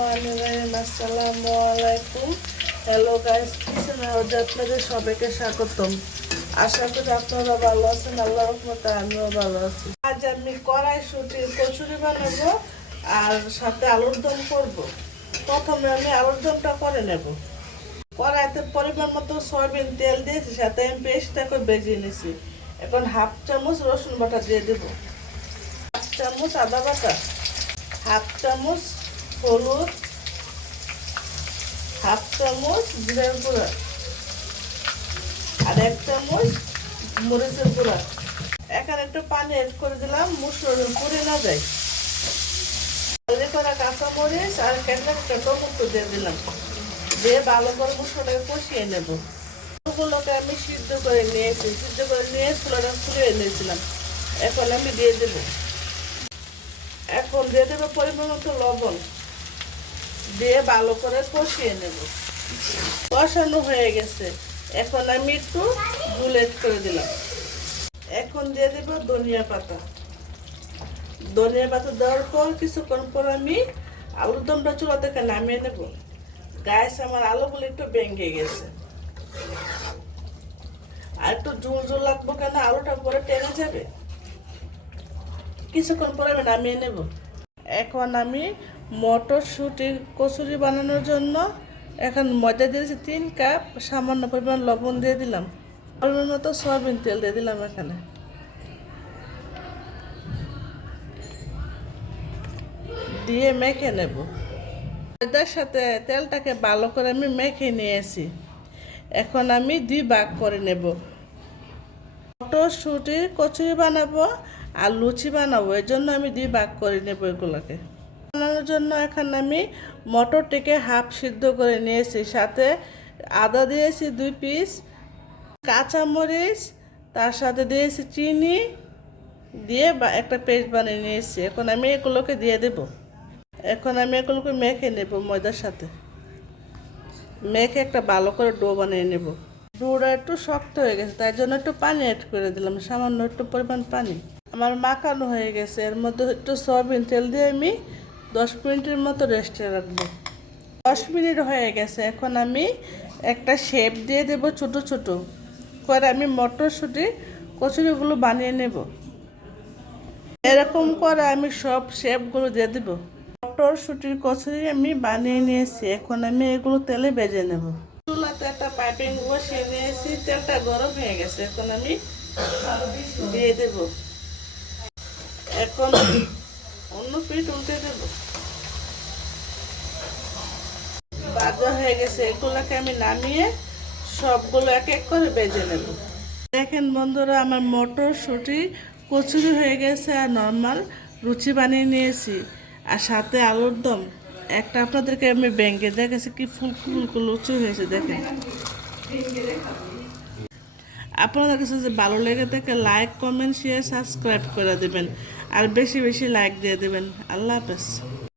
আসসালামু আলাইকুম। Hello guys, কিচেনে হাউজে আপনাদের সবাইকে স্বাগতম। আশা করি আপনারা ভালো আছেন, আল্লাহর রহমতে আমিও ভালো আছি। আজ আমি কড়াইশুঁটির কচুরি বানাবো আর সাথে আলুর দম করব। প্রথমে আমি আলুর দমটা করে নেব। কড়াইতে পরিমাণ মতো সয়াবিন তেল দিয়েছি, সাথে আমি পেস্টটাকে ভেজে নিয়েছি। এখন হাফ চামচ রসুন বাটা দিয়ে দেবো, হাফ চামচ আদা বাটা, হাফ চামচ হলুদ, হাফ চামচ জিরার গুঁড়া আর 1 চামচ মরিচের গুঁড়া। এখানে একটু পানি অ্যাড করে দিলাম, মশলা পুড়ে না যায়। ভালো করে কাঁচা মরিচ আর কেটে টমেটো দিয়ে দিলাম, দিয়ে ভালো করে মশলাটাকে কষিয়ে নেব। ওগুলোকে আমি সিদ্ধ করে নিয়েছি, চুলাটা ফুলিয়ে নিয়েছিলাম। এখন আমি দিয়ে দেব, পরিমাণ মতো লবণ দিয়ে ভালো করে কষিয়ে নেব। কষানো হয়ে গেছে, এখন আমি একটু বুলেট করে দিলাম। এখন দিয়ে দেব ধনিয়া পাতা। দেওয়ার পর কিছুক্ষণ পর আমি আলুর দমটা চুলা থেকে নামিয়ে নেব। গাইস, আমার আলুগুলো একটু ভেঙে গেছে, আর একটু ঝোল লাগবো, কেন আলুটা পরে টেনে যাবে। কিছুক্ষণ পরে আমি নামিয়ে নেব। এখন আমি মটরশুঁটির কচুরি বানানোর জন্য এখন ময়দা দিয়েছি 3 কাপ, সামান্য পরিমাণ লবণ দিয়ে দিলাম, পরিমাণ মতো সয়াবিন তেল দিয়ে দিলাম। এখানে দিয়ে মেখে নেব। ময়দার সাথে তেলটাকে ভালো করে আমি মেখে নিয়েছি। এখন আমি 2 ভাগ করে নেব। মটরশুঁটির কচুরি বানাবো আর লুচি বানাবো, এর জন্য আমি 2 ভাগ করে নেব। এগুলোকে বানানোর জন্য এখানে আমি মটরটিকে হাফ সিদ্ধ করে নিয়েছি, সাথে আদা দিয়েছি 2 পিস, কাঁচামরিচ, তার সাথে দিয়েছি চিনি, দিয়ে একটা পেস্ট বানিয়ে নিয়েছি। এখন আমি এগুলোকে দিয়ে দেব। এখন আমি এগুলোকে মেখে নেব, ময়দার সাথে মেখে একটা ভালো করে ডো বানিয়ে নেব। ডোটা একটু শক্ত হয়ে গেছে, তাই জন্য একটু পানি অ্যাড করে দিলাম, সামান্য একটু পরিমাণ পানি। আমার মাখানো হয়ে গেছে, এর মধ্যে একটু সয়াবিন তেল দিয়ে আমি 10 মিনিটের মতো রেস্টে রাখবো। 10 মিনিট হয়ে গেছে, এখন আমি একটা শেপ দিয়ে দেব, ছোট ছোট করে আমি মটরশুঁটি কচুরিগুলো বানিয়ে নেব। এরকম করে আমি সব শেপগুলো দিয়ে দেব। মটরশুঁটির কচুরি আমি বানিয়ে নিয়েছি, এখন আমি এগুলো তেলে ভেজে নেব। চুলাতে একটা পাইপিং বসিয়ে নিয়েছি, তেলটা গরম হয়ে গেছে, এখন আমি দিয়ে দেব। এখন অন্য পিঠ উল্টে দেব। ভাজা হয়ে গেছে, এগুলোকে আমি নামিয়ে সবগুলো এক এক করে ভেজে নেব। দেখেন বন্ধুরা, আমার মটরশুঁটি কচুরি হয়ে গেছে আর নর্মাল লুচি বানিয়ে নিয়েছি, আর সাথে আলুর দম। একটা আপনাদেরকে আমি ভেঙে দেখেছি কি ফুলকো ফুলকো লুচি হয়েছে, দেখেন। আপনাদের কাছে যে ভালো লেগে থাকে লাইক, কমেন্ট, শেয়ার, সাবস্ক্রাইব করে দেবেন, আর বেশি বেশি লাইক দিয়ে দেবেন। আল্লাহ হাফেজ।